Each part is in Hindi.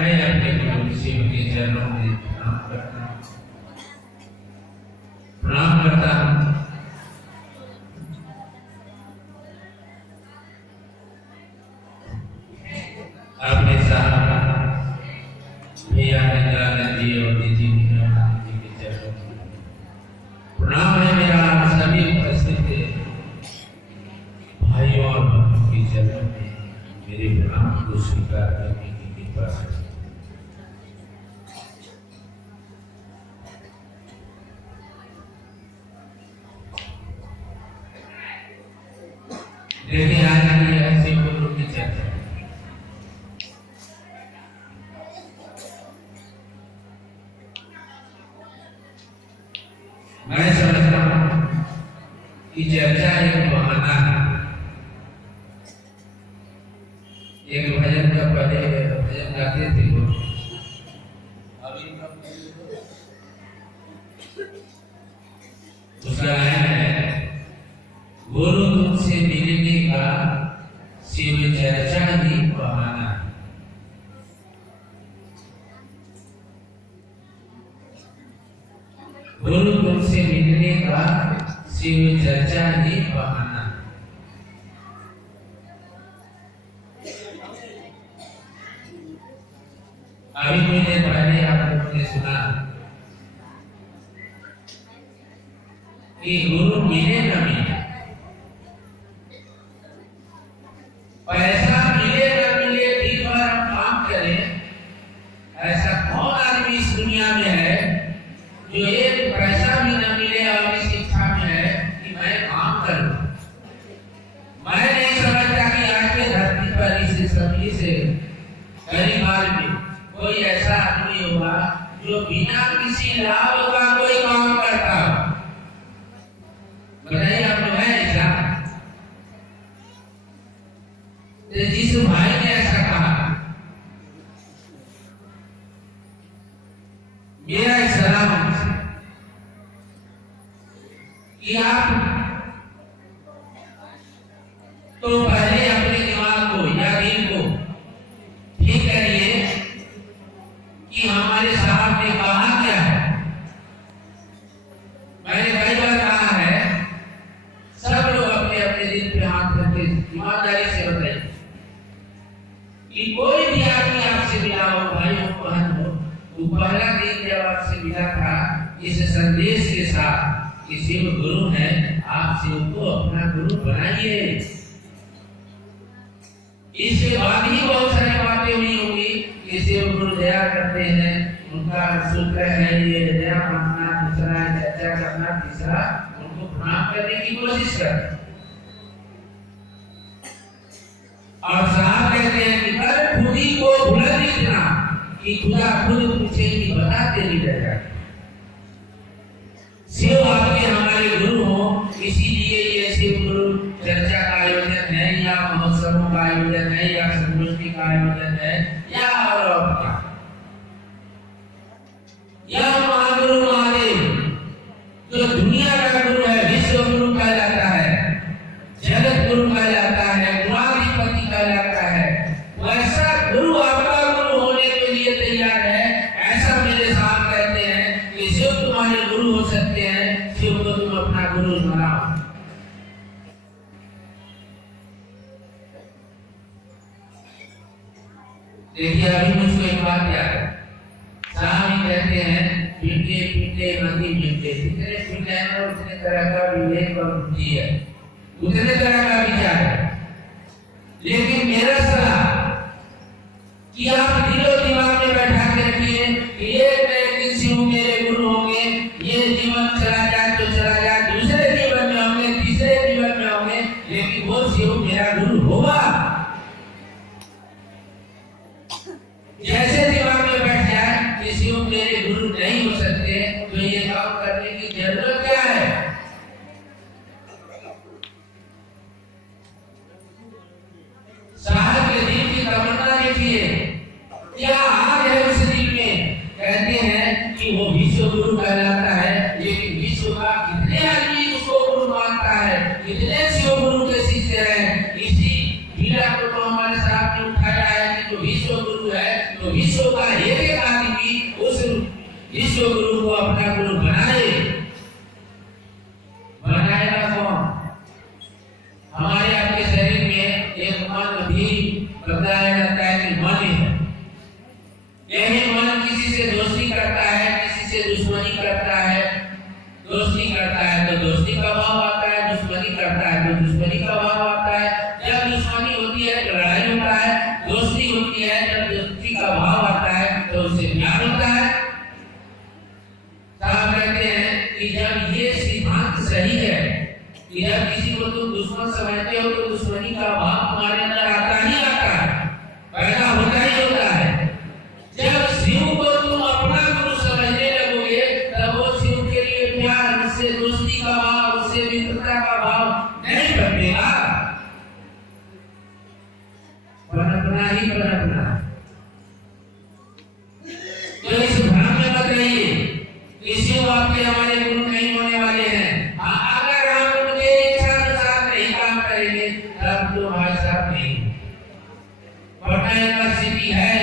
मैं अपने गुरु शिव के चरणों में प्रणाम करता हूँ। अपने साथ भैया नंदी और दीदी जी के चरणों में प्रणाम है मेरा। सभी उपस्थित भाइयों और बहनों के चरणों में मेरे प्रणाम को स्वीकार करने की कृपा है। देखिए आज की ऐसे गुरु की चर्चा मैं समझता हूँ कि चर्चा एक बहाना है। एक भजन का पहले भजन गाते थे लोग, उसका लाइन है, गुरु तुमसे मिलने का शिव चर्चा ही बहाना है। गुरु तुमसे मिलने का शिव चर्चा ही बहाना है। अभी मैंने पहले आप लोगों ने सुना कि गुरु मिले न मिले, पैसा मिले न मिले, दिन भर हम काम करें, ऐसा कौन आदमी इस दुनिया में है जो एक पैसा भी न मिले और इस इच्छा में है कि मैं काम करूं। मैं नहीं समझता कि आज के धरती पर इस सभी से गरीब आदमी कोई ऐसा आदमी होगा जो बिना किसी लाभ का कोई काम करता हो। बताइए आप लोग है ऐसा? जिस भाई ने ऐसा कहा, मेरा सलाम कि आप तो पहले अपने दिमाग को या दिल को ठीक करिए कि हमारे साहब ने कहा क्या है। मैंने कई बार कहा है, सब लोग अपने अपने दिल पे हाथ रखते ईमानदारी से बताइए कि कोई भी आदमी आपसे मिला हो, भाई हो, बहन हो, वो पहला दिन जब आपसे मिला था इस संदेश के साथ कि शिव गुरु है, आप शिव को अपना गुरु बनाइए। इसके बाद ही बहुत सारी बातें हुई होंगी कि शिव गुरु दया करते हैं, उनका शुक्र है, ये दया मानना, दूसरा चर्चा करना, तीसरा उनको प्रणाम करने की कोशिश कर। और साहब कहते हैं कि कर खुद ही को बुलंद इतना कि खुदा खुद पूछे कि बता तेरी दया। शिव आपके हमारे गुरु हो, इसीलिए ये शिव गुरु चर्चा का आयोजन है या महोत्सवों का आयोजन है या संगोष्ठी का आयोजन है या और क्या, या महागुरु महादेव जो दुनिया का गुरु है, विश्व गुरु कहलाता है, जगत गुरु कहलाता है, गुणाधिपति कहलाता है, वैसा गुरु आपका गुरु होने के लिए तैयार है। ऐसा मेरे साथ कहते हैं कि शिव तुम्हारे गुरु हो सकते हैं, शिव को तुम अपना गुरु बनाओ। देखिए अभी मुझको एक बात याद है, साहब कहते हैं पिंडे पिंडे नदी पिंडे, जितने पिंडे हैं उतने तरह का विवेक और बुद्धि है, उतने तरह का विचार है। लेकिन मेरा सलाह कि आप दिलो दिमाग में बैठा के रखिए कि एक दिन शिव मेरे गुरु होंगे, ये जीवन चला जाए तो चला जाए, दूसरे जीवन में होंगे, तीसरे जीवन में होंगे, लेकिन वो शिव मेरा गुरु होगा। जैसे दिमाग में बैठ जाए कि शिव मेरे गुरु नहीं हो सकते, तो ये काम करने की जरूरत क्या है? साहब के दिल की तमन्ना देखिए, क्या आग है उस दिल में। कहते हैं कि वो विश्व गुरु कहलाता है, लेकिन विश्व का कितने आदमी उसको गुरु मानता है, कितने शिव गुरु के शिष्य हैं। इसी पीड़ा को तो हमारे साथ में उठाया है कि जो विश्व गुरु है, तो विश्व दोस्ती का भाव आता है, दुश्मनी करता है तो दुश्मनी का भाव आता है। जब दुश्मनी होती है तो लड़ाई होता है, दोस्ती होती है जब दोस्ती का भाव आता है तो उससे प्यार होता है। साहब कहते हैं कि जब ये सिद्धांत सही है कि जब किसी को तुम दुश्मन समझते हो तो दुश्मनी का भाव तुम्हारे अंदर आता ही आता है, पैदा होता ही होता है। जब शिव को तुम अपना गुरु समझने लगोगे तब वो शिव के लिए प्यार, उससे दोस्ती का भाव, उससे मित्रता का भाव नहीं बनेगा, पनपना ही पनपना। तो इस भ्रम में मत रहिए कि शिव आपके हमारे गुरु नहीं होने वाले हैं। अगर हम उनके इच्छा अनुसार नहीं काम करेंगे तब तो भाई साहब नहीं। पटना यूनिवर्सिटी है,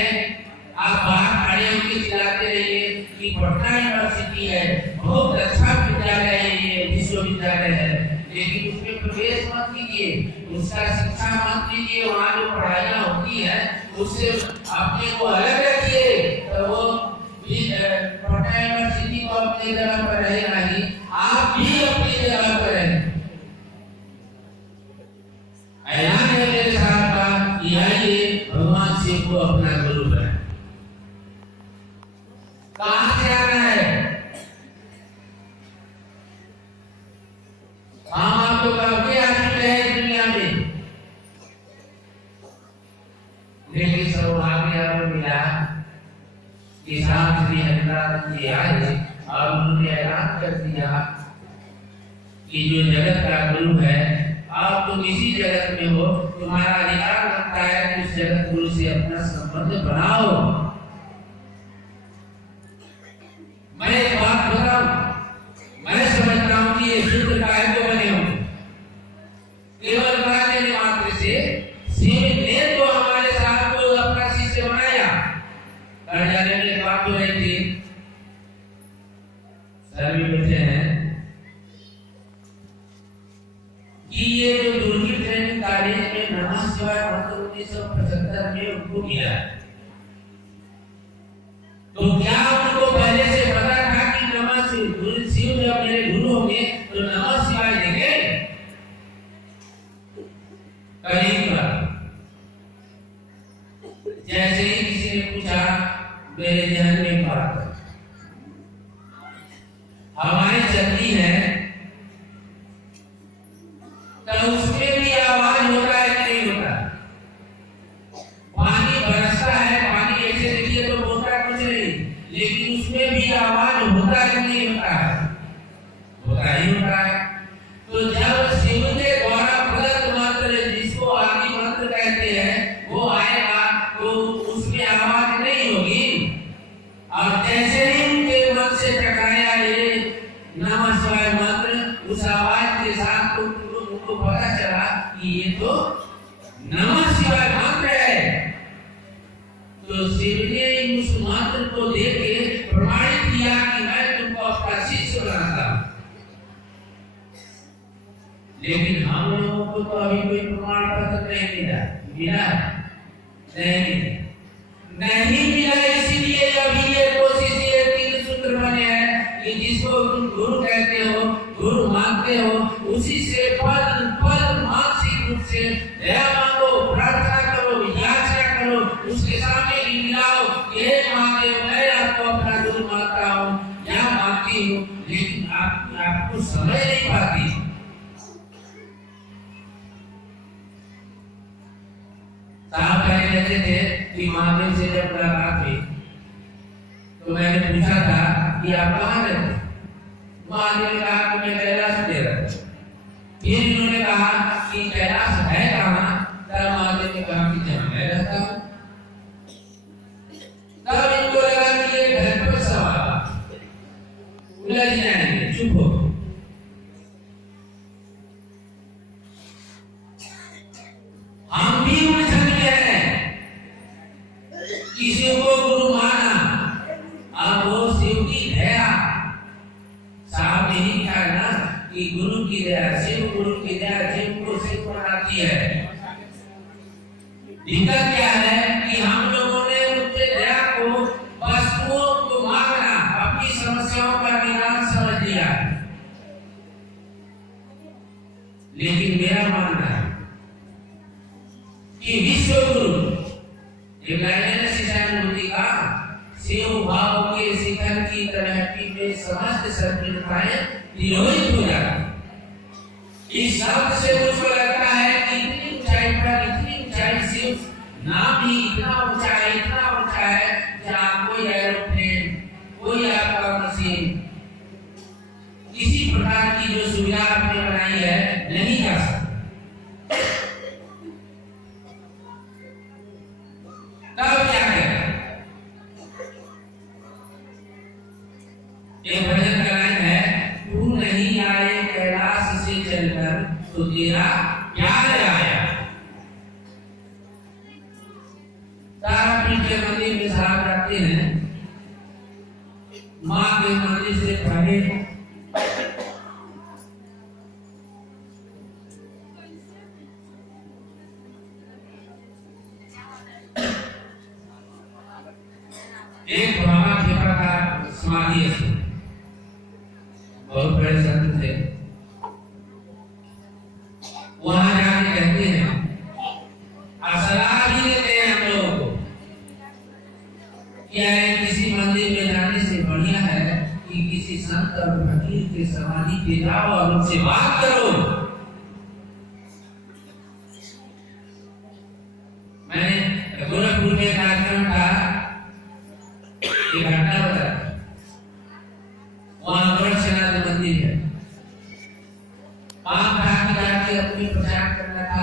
आप बाहर खड़े होकर चिल्लाते रहिए कि पटना यूनिवर्सिटी है, बहुत अच्छा विद्यालय है, ये विश्वविद्यालय है, लेकिन उसमें प्रवेश मत कीजिए, उसका शिक्षा मत लीजिए। वहाँ जो पढ़ाइयाँ होती है उससे अपने को अलग रखिए, तो वो पटना यूनिवर्सिटी को अपनी जगह पर रहेगा ही, आप भी अपनी जगह पर रहें। ऐलान है मेरे साथ का कि आइए भगवान शिव को अपना गुरु बनाएं। कहाँ से आना है? हम आपको कब के आ चुके हैं दुनिया में, लेकिन सौभाग्य हमें मिला कि साथ श्री हरिनाथ जी आए और उन्होंने ऐलान कर दिया कि जो जगत का गुरु है, आप तुम इसी जगत में हो, तुम्हारा अधिकार बनता है कि उस जगत गुरु से अपना संबंध बनाओ। मैं एक बात बताऊं, मैं समझता हूं कि ये शुद्ध काय को बने हो, केवल प्राचीन मात्र से शिव ने तो हमारे साथ को अपना शिष्य बनाया। कर जाने में बात हो रही थी, सभी बच्चे हैं कि ये जो दुर्गी ट्रेनिंग कॉलेज में नमः शिवाय मंत्र 1975 में उनको मिला, तो क्या उनको पहले से पता था कि नमः शिव जब मेरे गुरु होंगे तो नमः शिवाय देंगे? कहीं का जैसे ही किसी ने पूछा, मेरे ध्यान में बात हमारी चलती है तो उसमें भी आवाज होता है कि नहीं होता? पानी बरसता है, पानी ऐसे देखिए तो बोलता कुछ नहीं, लेकिन उसमें भी आवाज होता है कि नहीं होता है? होता ही होता है। तो जब शिव के द्वारा प्रदत्त मंत्र, जिसको आदि मंत्र कहते हैं, वो आएगा तो उसमें आवाज नहीं होगी। और जैसे ही उनके मन से टकराया ये नमः शिवाय मंत्र, उस आवाज के साथ उनको पता चला कि ये तो नमः शिवाय मंत्र है। तो शिव ने उस मंत्र को देके प्रमाणित किया कि मैं तुमको अपना शिष्य बनाता। लेकिन हम लोगों को तो अभी कोई प्रमाण पत्र नहीं मिला नहीं मिला। इसीलिए अभी ये कोशिश, ये 3 सूत्र बने हैं कि जिसको तुम गुरु कहते हो, गुरु मानते हो, उसी से पल पल मानसिक रूप से दया मांगो, प्रार्थना करो, याचना करो, उसके सामने मिलाओ, ये महादेव मैं आपको अपना गुरु मानता हूँ या मानती हूँ। लेकिन आपको समझ नहीं पाती। साहब कहते थे कि महादेव से जब मुलाकात हुई तो मैंने पूछा था कि आप कहाँ रहते? महादेव ने कहा कि मैं कैलाश में रहता। फिर इन्होंने कहा कि कैलाश है कहाँ? तब महादेव ने कहा कि जहाँ मैं रहता हूँ। तब इनको लगा कि ये घर पर सवाल उलझ जाएंगे, चुप हो। हम भी उलझन में हैं, किसी को गुरु माना, अब वो शिव की दया। साहब यही कहा ना कि गुरु की दया, शिव गुरु की दया शिव को शिव बनाती है। दिक्कत क्या है कि हम लोगों ने उनके दया को, वस्तुओं को मांगना, अपनी समस्याओं का निदान समझ लिया। लेकिन मेरा मानना है कि विश्व गुरु शिक्षानुभूति का शिव भाव के शिखर की तलहटी में समस्त संप्रदाय तिरोहित हो जाती। इस शब्द से मुझको लगता है कि इतनी ऊंचाई शिव नाम ही इतना ऊंचा है जहाँ कोई एरोप्लेन, कोई आपका मशीन, किसी प्रकार की जो सुविधा आपने बनाई है नहीं जा सकती। तब क्या है? ये भजन का लाइन है, तू नहीं आए कैलाश से चलकर तो तेरा प्यार आया। तारापीठ के मंदिर में साहब जाते हैं, माँ के मंदिर से पहले एक बाबा खेपा का समाधि है, बहुत बड़े संत थे। वहां जाके कहते हैं, सलाह भी देते हैं हम लोगों को, क्या है किसी मंदिर में जाने से बढ़िया है कि किसी संत और फकीर के समाधि पे जाओ और उनसे बात करो। मैंने गोरखपुर में कार्यक्रम का एक घटना बताया। वहां गोरक्षनाथ मंदिर है, पांच घाटी अपनी प्रचार करना था,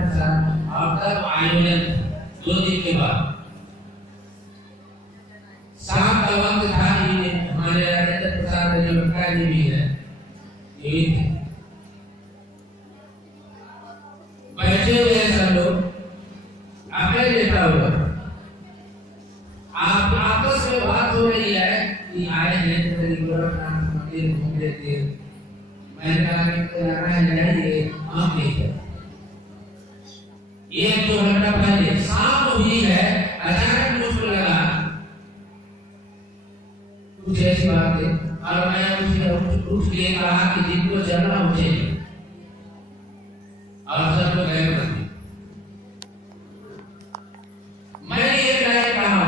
प्रचार और तब आयोजन 2 दिन के बाद शाम का वक्त था। हमारे राजेंद्र प्रसाद जो जी भी है, बैठे हुए सब लोग आपने देखा होगा, आप आपस में बात हो रही है कि आए हैं गोरखनाथ मंदिर घूम लेते। मैंने कहा कि जाना है जाइए, हम देखें। ये 2 घंटा पहले शाम हुई है, अचानक मुझको लगा कुछ ऐसी बात है, और मैं उठ के कहा कि जिनको चलना मुझे, और सब लोग गए मंदिर। मैंने ये कहा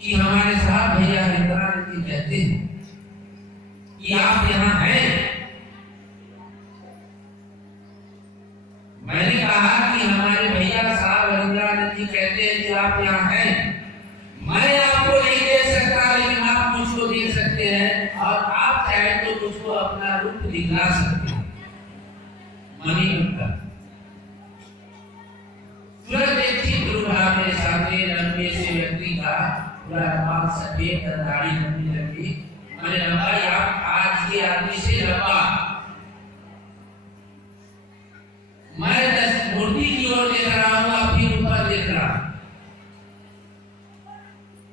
कि हमारे साथ भैया इंद्रानंद जी कहते हैं कि आप यहाँ हैं। मैंने कहा कि हमारे भैया साहब इंद्रानंद जी कहते हैं कि आप यहाँ हैं। मैं आपको नहीं देख सकता, लेकिन आप मुझको देख सकते हैं, और आप चाहे तो मुझको अपना रूप दिखला सकते हैं। मनी उनका तुरंत एक चित्र उभरा मेरे सामने, लंबे से व्यक्ति का, पूरा बाल सफेद, दाढ़ी लंबी लंबी। मैंने लंबा, आप आज के आदमी से लंबा। मैं मूर्ति की ओर देख रहा हूँ, फिर ऊपर देख रहा हूँ।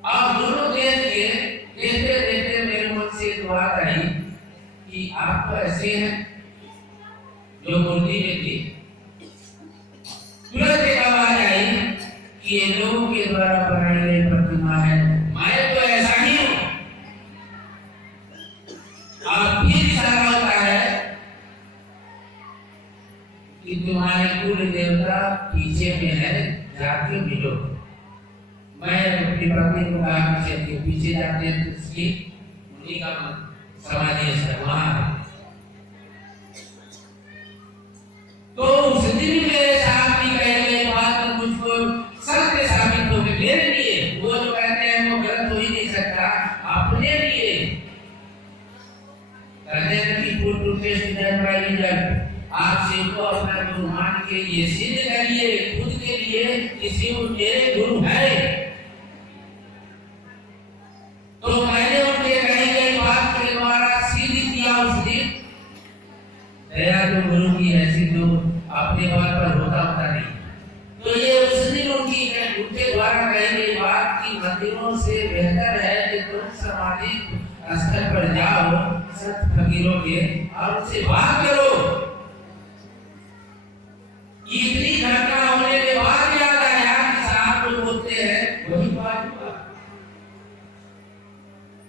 आप दोनों देखते देखते मेरे मन से एक बात आई कि आप तो ऐसे हैं जो मूर्ति में थी। तुरंत एक आवाज आई कि ये लोगों के द्वारा बनाई गई प्रतिमा है, मैं तो ऐसा ही हूं। और फिर इशारा होता है कि तुम्हारे कुल देवता पीछे में है, जाके मिलो। मैं अपनी पत्नी को कहा कि चलिए पीछे जाते हैं, तो उसकी उन्हीं का समाधि है वहां। तो उस दिन मेरे साथ भी कही गई बात मुझको सत्य साबित हो गई मेरे लिए। वो जो कहते हैं वो गलत हो ही नहीं सकता, अपने लिए कहते हैं कि full to test that by result. आप शिव को अपना गुरु मान के ये सिद्ध करिए खुद के लिए कि शिव मेरे गुरु है। तो मैंने उनके कही गई बात के द्वारा सिद्ध किया उस दिन। दया तो गुरु की ऐसी तो अपने बात पर होता नहीं। तो ये उस दिन उनके द्वारा कही गई बात की मंदिरों से बेहतर है कि तुम समाधि स्थल पर जाओ संत फकीरों के और उनसे बात करो।